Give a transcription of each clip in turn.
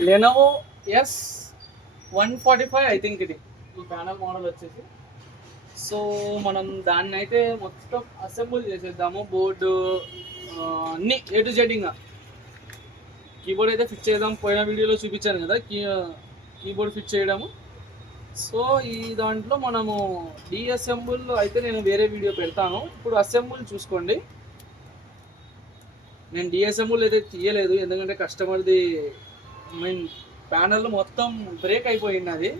Lenovo S145 I think ఇది ఈ panel model వచ్చేసి. సో మనం దాన్ని అయితే మొత్తం అసెంబుల్ చేసేద్దాము. బోర్డు అన్ని A to Z. ఇంకా కీబోర్డ్ అయితే ఫిక్స్ చేద్దాం. పోయిన వీడియోలో చూపించాను కదా కీబోర్డ్ ఫిక్స్ చేయడము. సో ఈ దాంట్లో మనము డిఅసెంబుల్ అయితే నేను వేరే వీడియో పెడతాను. ఇప్పుడు అసెంబుల్ చూసుకోండి. నేను డిఅసెంబుల్ అయితే తీయలేదు, ఎందుకంటే కస్టమర్ది ప్యానల్ మొత్తం బ్రేక్ అయిపోయింది అది.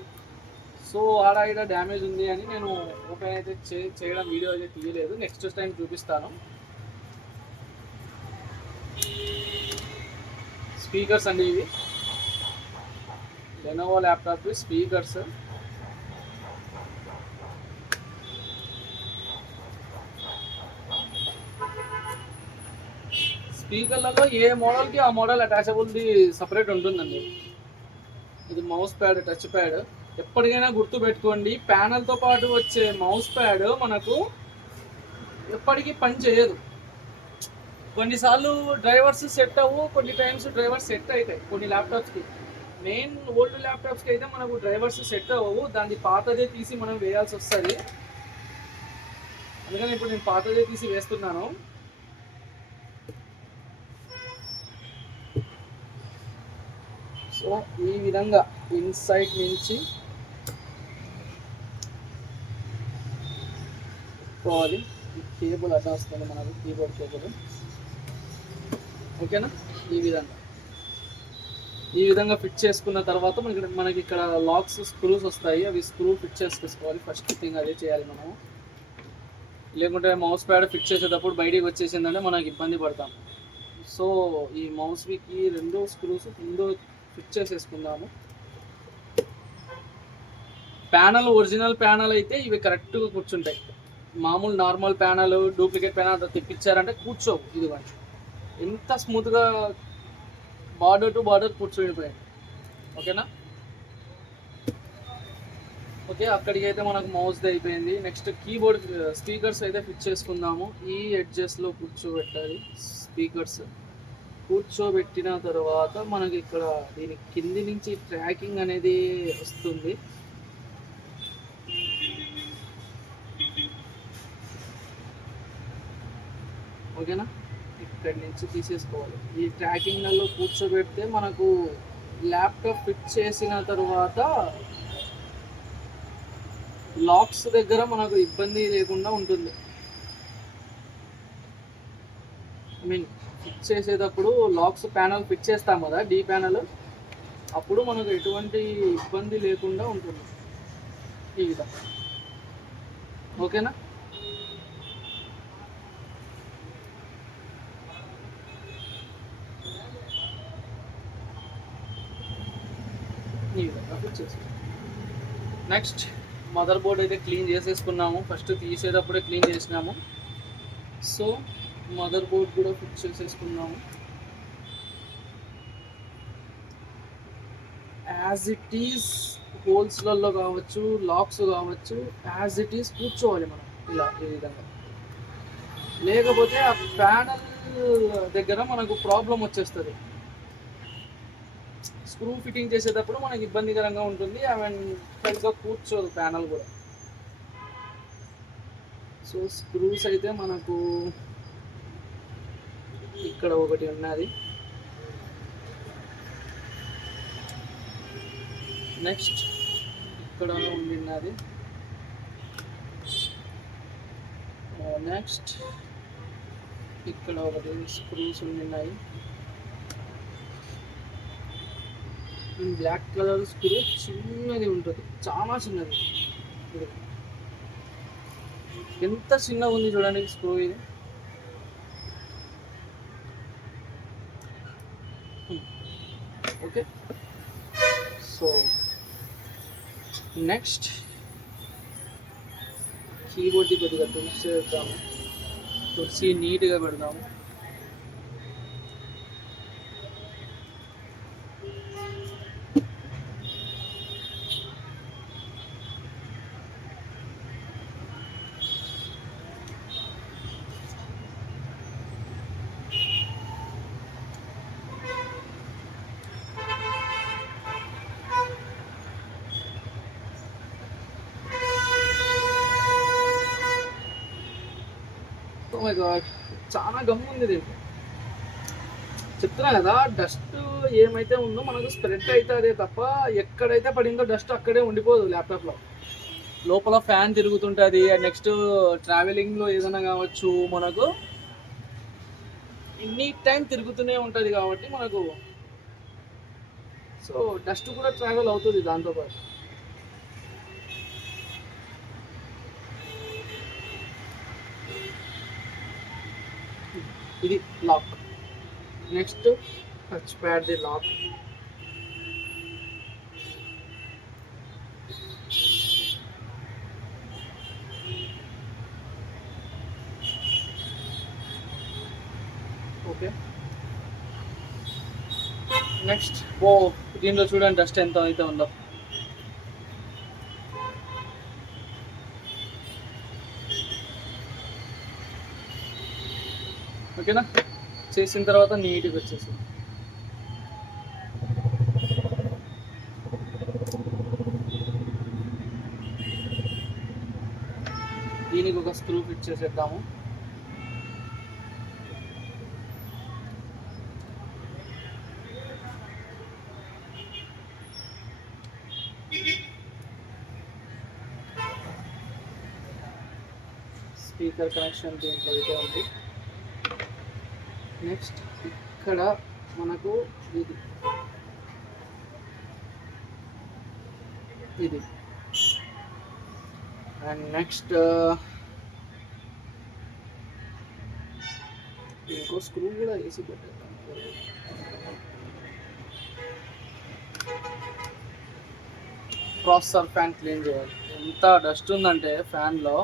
సో ఆడ ఈడ డ్యామేజ్ ఉంది అని నేను ఓపెన్ అయితే చేయడం వీడియో అయితే తీయలేదు. నెక్స్ట్ టైం చూపిస్తాను. స్పీకర్స్ అండి ఇవి, లెనోవో ల్యాప్టాప్ స్పీకర్స్. స్పీకర్లలో ఏ మోడల్కి ఆ మోడల్ అటాచబుల్ది సపరేట్ ఉంటుందండి. ఇది మౌస్ ప్యాడ్, టచ్ ప్యాడ్. ఎప్పటికైనా గుర్తుపెట్టుకోండి, ప్యానల్తో పాటు వచ్చే మౌస్ ప్యాడ్ మనకు ఎప్పటికీ పని చేయదు. కొన్నిసార్లు డ్రైవర్స్ సెట్ అవ్వు, కొన్ని టైమ్స్ డ్రైవర్స్ సెట్ అవుతాయి కొన్ని ల్యాప్టాప్స్కి. మెయిన్ ఓల్డ్ ల్యాప్టాప్స్కి అయితే మనకు డ్రైవర్స్ సెట్ అవ్వవు, దాన్ని పాతదే తీసి మనం వేయాల్సి వస్తుంది. అందుకని ఇప్పుడు నేను పాతదే తీసి వేస్తున్నాను. సో ఈ విధంగా ఇన్సైడ్ నుంచి పోవాలి. ఈ కేబుల్ అడ్డా వస్తుంది మనకు, కీబోర్డ్ కేబుల్. ఓకేనా? ఈ విధంగా ఫిట్ చేసుకున్న తర్వాత మనకి ఇక్కడ లాక్స్, స్క్రూస్ వస్తాయి. అవి స్క్రూ ఫిట్ చేసుకోవాలి. ఫస్ట్ థింగ్ అదే చేయాలి మనము. లేకుంటే మౌస్ ప్యాడ్ ఫిట్ చేసేటప్పుడు బయటికి వచ్చేసిందంటే మనకి ఇబ్బంది పడతాం. సో ఈ మౌస్కి 2 స్క్రూస్ ముందు ఫిట్ చేసేసుకుందాము. ప్యానల్ ఒరిజినల్ ప్యానల్ అయితే ఇవి కరెక్ట్గా కూర్చుంటాయి. మామూలు నార్మల్ ప్యానల్, డూప్లికేట్ ప్యానల్ తెప్పించారంటే కూర్చోవు. ఇదిగోండి ఎంత స్మూత్గా బార్డర్ టు బార్డర్ కూర్చోడిపోయాయి. ఓకేనా? ఓకే, అక్కడికి అయితే మనకు మౌస్ది అయిపోయింది. నెక్స్ట్ కీబోర్డ్, స్పీకర్స్ అయితే ఫిట్ చేసుకుందాము. ఈ ఎడ్జెస్లో కూర్చోబెట్టాలి స్పీకర్స్. కూర్చోబెట్టిన తర్వాత మనకి ఇక్కడ దీని కింది నుంచి ట్రాకింగ్ అనేది వస్తుంది. ఓకేనా? ఇక్కడి నుంచి తీసేసుకోవాలి. ఈ ట్రాకింగ్లలో కూర్చోబెడితే మనకు ల్యాప్టాప్ ఫిట్ చేసిన తర్వాత లాక్స్ దగ్గర మనకు ఇబ్బంది లేకుండా ఉంటుంది. ఐ మీన్ ఫిట్ చేసేటప్పుడు లాక్స్ ప్యానల్ ఫిట్ చేస్తాం కదా, డి ప్యానల్, అప్పుడు మనకు ఎటువంటి ఇబ్బంది లేకుండా ఉంటుంది ఈ విధంగా. ఓకేనా? ఈ విధంగా ఫిట్ చేస్తాం. నెక్స్ట్ మదర్ బోర్డ్ అయితే క్లీన్ చేసేసుకున్నాము. ఫస్ట్ తీసేటప్పుడే క్లీన్ చేసినాము. సో మదర్ బోర్డ్ కూడా ఫిట్ చేసేసుకున్నాము. యాజ్ ఇట్ ఈస్ హోల్స్లలో కావచ్చు, లాక్స్ కావచ్చు, యాజ్ ఇట్ ఈస్ కూర్చోవాలి మనం ఇలా ఈ విధంగా. లేకపోతే ఆ ప్యానల్ దగ్గర మనకు ప్రాబ్లం వచ్చేస్తుంది. స్క్రూ ఫిట్టింగ్ చేసేటప్పుడు మనకి ఇబ్బందికరంగా ఉంటుంది. సరిగ్గా కూర్చోదు ప్యానల్ కూడా. సో స్క్రూస్ అయితే మనకు ఇక్కడ ఒకటి ఉన్నది. నెక్స్ట్ ఇక్కడ ఉన్నది. నెక్స్ట్ ఇక్కడ ఒకటి స్క్రూస్ ఉన్నాయి. బ్లాక్ కలర్ స్క్రూ చిన్నది ఉంటుంది, చాలా చిన్నది. ఎంత చిన్నగా ఉంది చూడండి స్క్రూ ఇది. ఓకే, సో నెక్స్ట్ కీబోర్డ్ని కొద్దిగా తుడిచేద్దాము. తుడిచి నీట్గా పెడదాము. మై గాడ్, చాలా గమ్ ఉంది దీంట్లో. చెప్తున్నా కదా, డస్ట్ ఏమైతే ఉందో మనకు స్ప్రెడ్ అవుతుంది తప్ప ఎక్కడైతే పడిందో డస్ట్ అక్కడే ఉండిపోదు ల్యాప్టాప్లో. లోపల ఫ్యాన్ తిరుగుతుంటుంది. నెక్స్ట్ ట్రావెలింగ్లో ఏదైనా కావచ్చు, మనకు ఎనీ టైం తిరుగుతూనే ఉంటుంది కాబట్టి మనకు సో డస్ట్ కూడా ట్రావెల్ అవుతుంది దాంతోపాటు. ఇది lock. Next touch pad the lock. Okay, next దీంట్లో చూడండి డస్ట్ ఎంత అయితే ఉందో. ఓకేనా, చేసిన తర్వాత నీట్గా వచ్చేసి దీనికి ఒక స్క్రూ ఫిట్ చేసేద్దాము. స్పీకర్ కనెక్షన్ దీంట్లో అయితే ఉంది. నెక్స్ట్ ఇక్కడ మనకు ఇది అండ్ నెక్స్ట్ ఇంకో స్క్రూ కూడా వేసి పెట్టేద్దాం. ప్రాసెసర్ ఫ్యాన్ క్లీన్ చేయాలి. ఎంత డస్ట్ ఉందంటే ఫ్యాన్లో,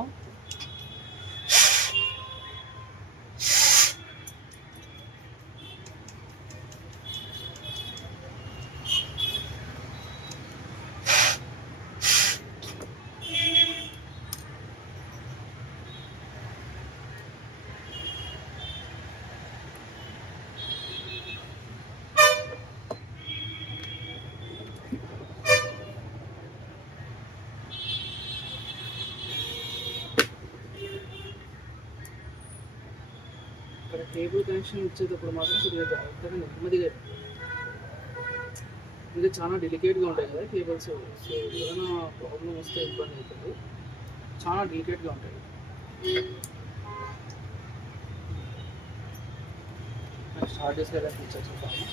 ఇక్కడ కేబుల్ కనెక్షన్ ఇచ్చేటప్పుడు మాత్రం కొద్దిగా జాగ్రత్తగా నెమ్మదిగా, ఇది చాలా డెలికేట్గా ఉంటాయి కదా కేబుల్స్. సో ఏదైనా ప్రాబ్లం వస్తే ఇబ్బంది అవుతుంది, చాలా డెలికేట్గా ఉంటాయి. నెక్స్ట్ హార్డ్ డిస్క్ ఏదైనా ఫీచర్స్ చూద్దాము.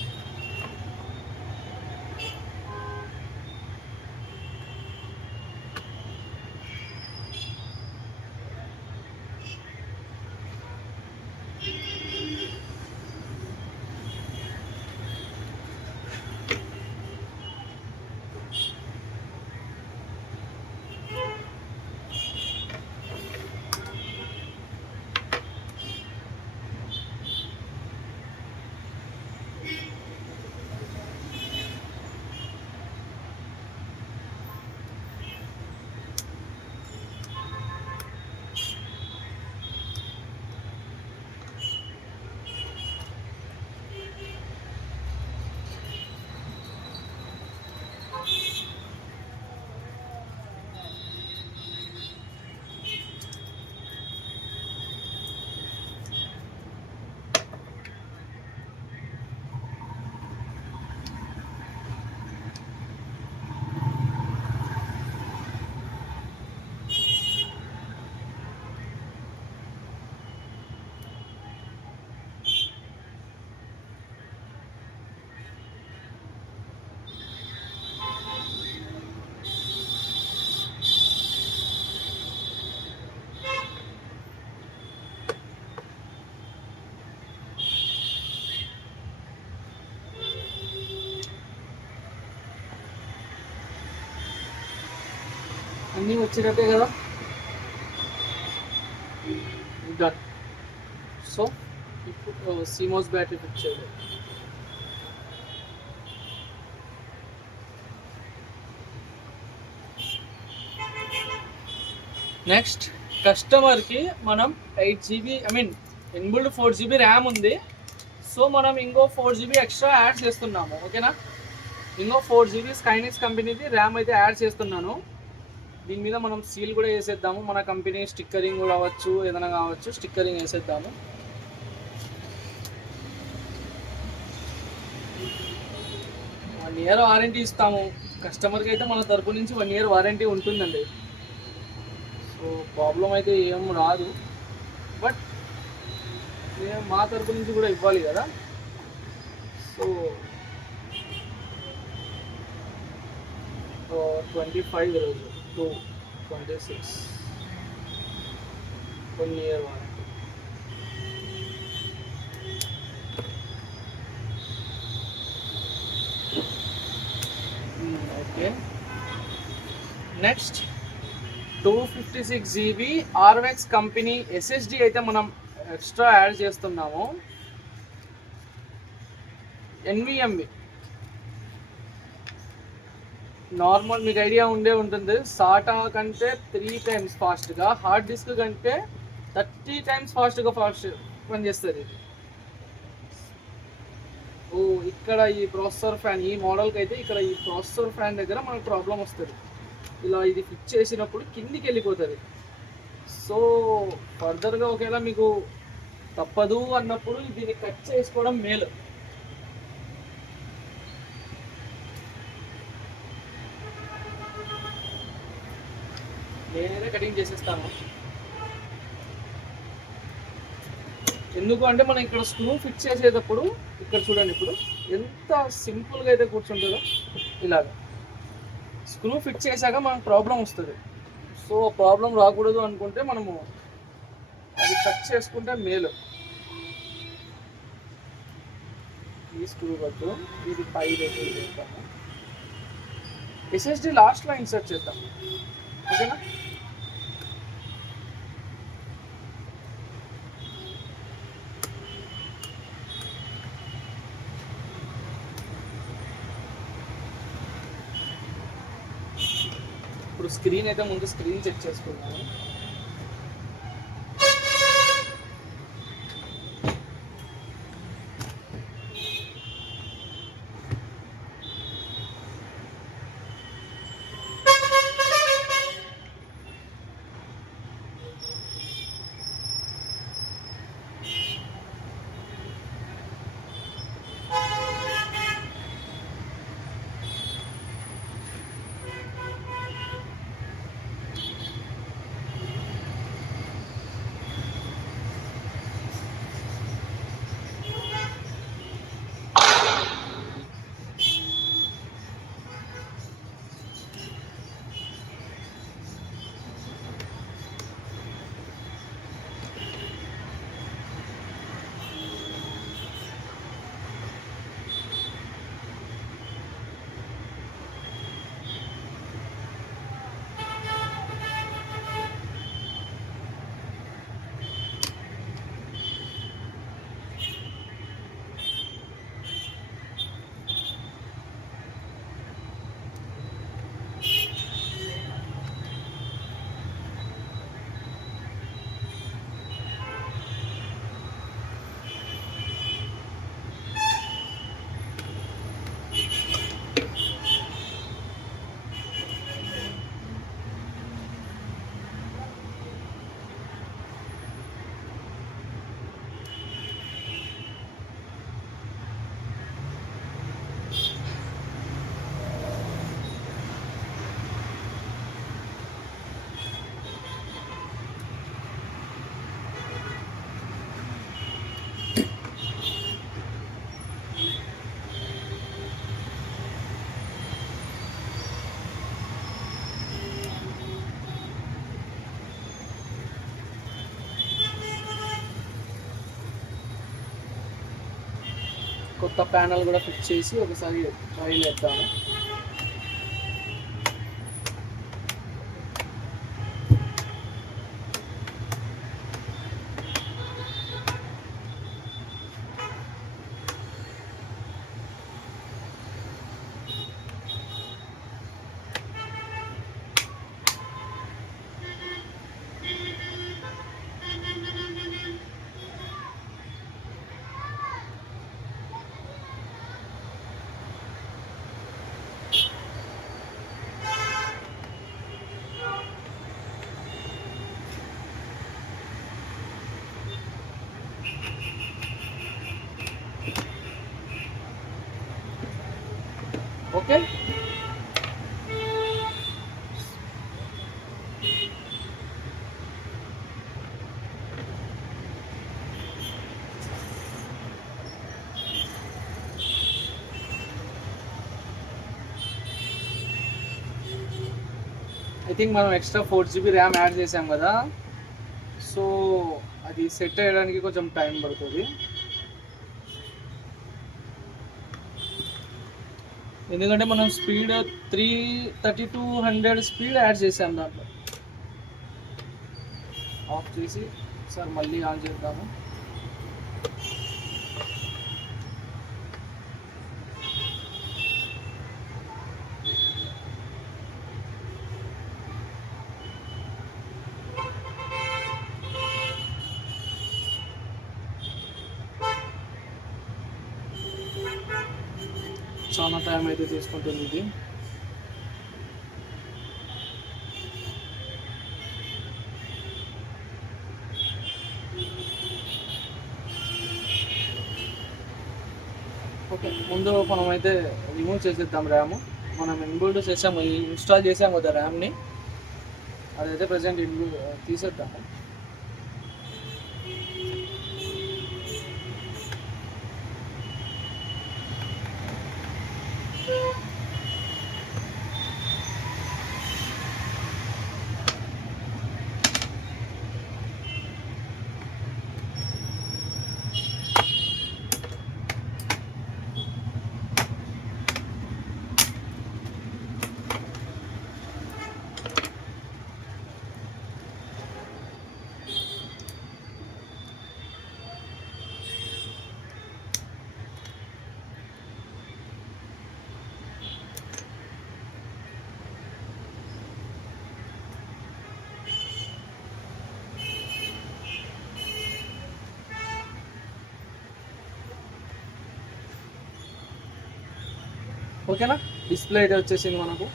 అన్నీ వచ్చేటట్టే కదా, డన్. సో ఇప్పుడు సిమోస్ బ్యాటరీ ఫిట్ చేయాలి. నెక్స్ట్ కస్టమర్కి మనం 8GB ఇన్బుల్డ్ 4GB ర్యామ్ ఉంది. సో మనం ఇంకో 4GB ఎక్స్ట్రా యాడ్ చేస్తున్నాము. ఓకేనా, ఇంకో 4GB స్కైనిక్స్ కంపెనీది ర్యామ్ అయితే యాడ్ చేస్తున్నాను. దీని మీద మనం సీల్ కూడా వేసేద్దాము, మన కంపెనీ స్టిక్కరింగ్ కూడా అవ్వచ్చు, ఏదైనా కావచ్చు, స్టిక్కరింగ్ వేసేద్దాము. వన్ ఇయర్ వారంటీ ఇస్తాము కస్టమర్కి అయితే, మన తరపు నుంచి 1 ఇయర్ వారంటీ ఉంటుందండి. సో ప్రాబ్లం అయితే ఏం రాదు, బట్ మా తరపు నుంచి కూడా ఇవ్వాలి కదా. సో 25 రోజు టు 26 1 year warranty. Okay, next 256 GB RX company SSD అయితే మనం ఎక్స్ట్రా యాడ్ చేస్తున్నాము. ఎన్విఎంవి నార్మల్ మీకు ఐడియా ఉండే ఉంటుంది, సాటా కంటే 3 times ఫాస్ట్గా, హార్డ్ డిస్క్ కంటే 30 times ఫాస్ట్గా పనిచేస్తుంది ఇది. ఇక్కడ ఈ ప్రాసెసర్ ఫ్యాన్, ఈ మోడల్కి అయితే ఇక్కడ ఈ ప్రాసెసర్ ఫ్యాన్ దగ్గర మనకు ప్రాబ్లం వస్తుంది. ఇలా ఇది ఫిక్స్ చేసినప్పుడు కిందికి వెళ్ళిపోతుంది. సో ఫర్దర్గా ఒకవేళ మీకు తప్పదు అన్నప్పుడు దీన్ని కట్ చేసుకోవడం మేలు. నేనైతే కటింగ్ చేసేస్తాను. ఎందుకు అంటే మనం ఇక్కడ స్క్రూ ఫిక్స్ చేసేటప్పుడు ఇక్కడ చూడండి, ఇప్పుడు ఎంత సింపుల్గా అయితే కూర్చుంటుందో. ఇలాగ స్క్రూ ఫిక్స్ చేశాక మనకు ప్రాబ్లం వస్తుంది. సో ప్రాబ్లం రాకూడదు అనుకుంటే మనము అది కట్ చేసుకుంటే మేలు. ఈ స్క్రూ వద్దు, ఇది పై దగ్గర చేద్దాము. ఎస్ఎస్డి లాస్ట్లో ఇన్సర్ట్ చేద్దాం, ఓకేనా. ఇప్పుడు స్క్రీన్ అయితే ముందు స్క్రీన్ చెక్ చేసుకున్నాను. కొత్త ప్యానల్ కూడా ఫిక్స్ చేసి ఒకసారి ట్రైల్ వేద్దాము. ఓకే. ఐ థింక్ మనం ఎక్స్ట్రా 4 GB ర్యామ్ యాడ్ చేసాం కదా, సో అది సెట్ అయ్యడానికి కొంచెం టైం పడుతుంది. ఎందుకంటే మనం స్పీడ్ 33200 స్పీడ్ యాడ్ చేసాం దాంట్లో. ఆఫ్ చేసి సార్ మళ్ళీ ఆన్ చేద్దాము. చాలా టైం అయితే తీసుకుంటుంది ఇది. ఓకే, ముందు మనం అయితే రిమూవ్ చేసేద్దాం ర్యామ్. మనం ఇన్బిల్డ్ చేసాము, ఇన్స్టాల్ చేసాము కదా ర్యామ్ని, అదైతే ప్రజెంట్ తీసేద్దాము. ఓకేనా, డిస్ప్లే అయితే వచ్చేసింది మనకు.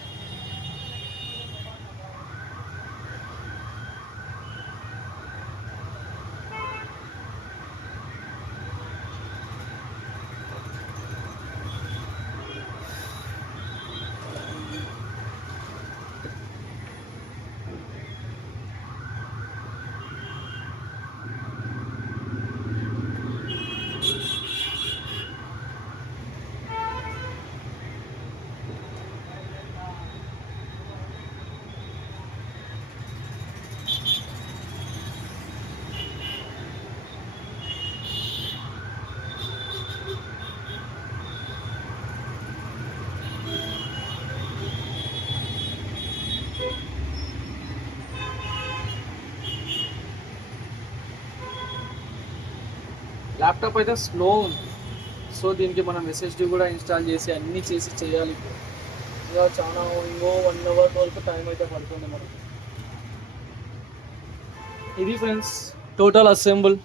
ల్యాప్టాప్ అయితే స్లో ఉంది, సో దీనికి మనం SSD కూడా ఇన్స్టాల్ చేసి అన్నీ చేసి చేయాలి. ఇంకా చాలా ఇంకో 1 అవర్ వరకు టైం అయితే పడుతుంది మనకు. ఇది ఫ్రెండ్స్ టోటల్ అసెంబుల్.